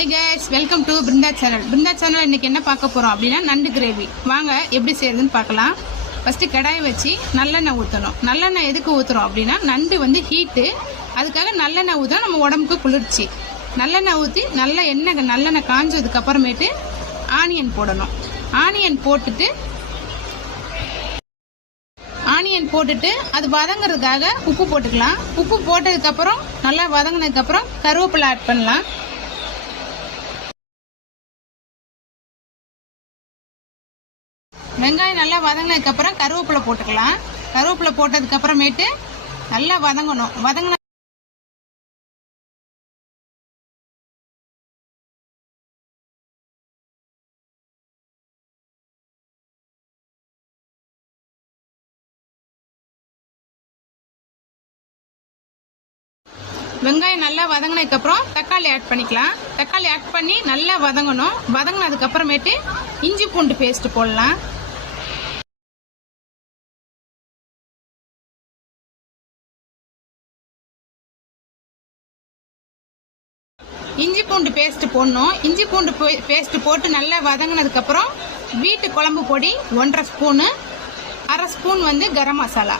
Hi guys, welcome to Brinda channel. Brinda channel இன்னைக்கு என்ன பார்க்க போகிறோம் அப்படின்னா நண்டு கிரேவி. வாங்க எப்படி செய்யறதுன்னு பார்க்கலாம். ஃபஸ்ட்டு கடாயை வச்சு நல்லெண்ணெய் ஊற்றணும். நல்லெண்ணெய் எதுக்கு ஊற்றுறோம் அப்படின்னா நண்டு வந்து ஹீட்டு, அதுக்காக நல்லெண்ணெய் ஊற்றினா நம்ம உடம்புக்கு குளிர்ச்சி. நல்லெண்ணெய் ஊற்றி நல்லெண்ணெய் காஞ்சதுக்கு அப்புறமேட்டு ஆனியன் போடணும். ஆனியன் போட்டுட்டு அது வதங்குறதுக்காக உப்பு போட்டுக்கலாம். உப்பு போட்டதுக்கப்புறம் நல்லா வதங்கினதுக்கப்புறம் கருவேப்பிலை ஆட் பண்ணலாம். வெங்காயம் நல்லா வதங்கினதுக்கப்புறம் கருவேப்பிலை போட்டுக்கலாம். கருவேப்பிலை போட்டதுக்கப்புறமேட்டு நல்லா வதங்கணும். வெங்காயம் நல்லா வதங்கினதுக்கப்புறம் தக்காளி ஆட் பண்ணிக்கலாம். தக்காளி ஆட் பண்ணி நல்லா வதங்கணும். வதங்கினதுக்கப்புறமேட்டு இஞ்சி பூண்டு பேஸ்ட் போடலாம். இஞ்சி பூண்டு பேஸ்ட் போடணும். இஞ்சி பூண்டு பேஸ்ட் போட்டு நல்லா வதங்கினதுக்கப்புறம் வீட்டு குழம்பு பொடி 1.5 ஸ்பூனு, 1/2 ஸ்பூன் வந்து கரம் மசாலா,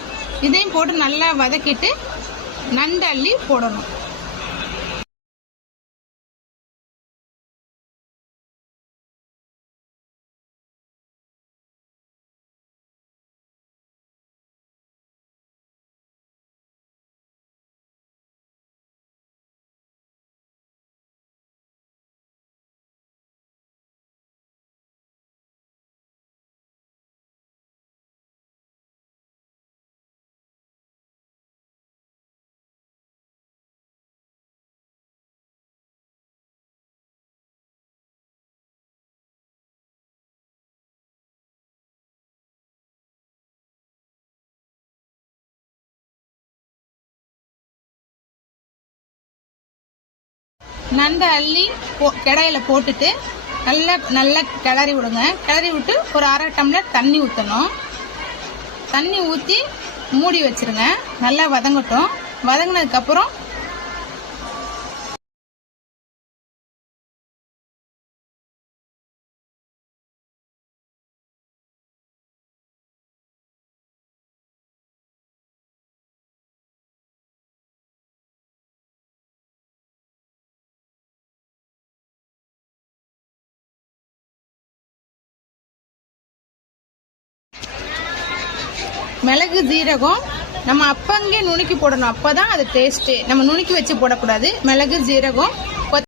இதையும் போட்டு நல்லா வதக்கிட்டு நண்டு அள்ளி போடணும். நண்டை அள்ளி கடாயில போட்டுட்டு நல்லா கிளறி விடுங்க. கிளறி விட்டு ஒரு 1/2 டம்ளர் தண்ணி ஊற்றணும். தண்ணி ஊற்றி மூடி வச்சிருங்க. நல்லா வதங்கட்டும். வதங்கினதுக்கப்புறம் மிளகு ஜீரகம் நம்ம அப்பங்கே நுணுக்கி போடணும். அப்பதான் அது டேஸ்ட்டு. நம்ம நுணுக்கி வச்சு போடக்கூடாது. மிளகு ஜீரகம்